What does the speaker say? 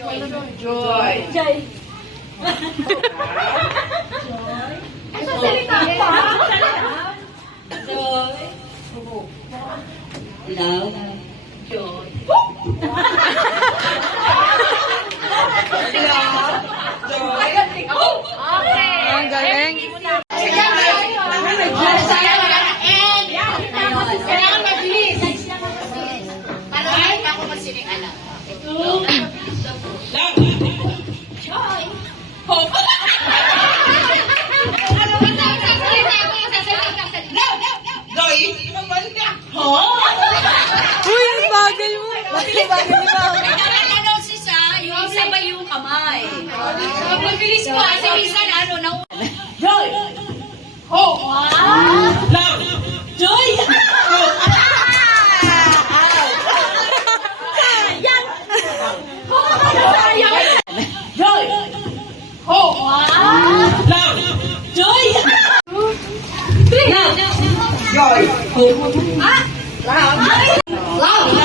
Joy. Joy. Ay, sasalita pa. Joy. Love. Joy. Okay. Ang galing. Kailangan mag-release. Para kahit ako magsining anak. Joy. Hope. Joy. Naman ka. Uy, ang bagay mo. Ang bagay mo. Ano siya, yung sabay yung kamay. Pag-release ko, kasi minsan ano, Joy! Hope! Love. Joy! Joy! Hope! Love. Joy! Joy. Love! Love!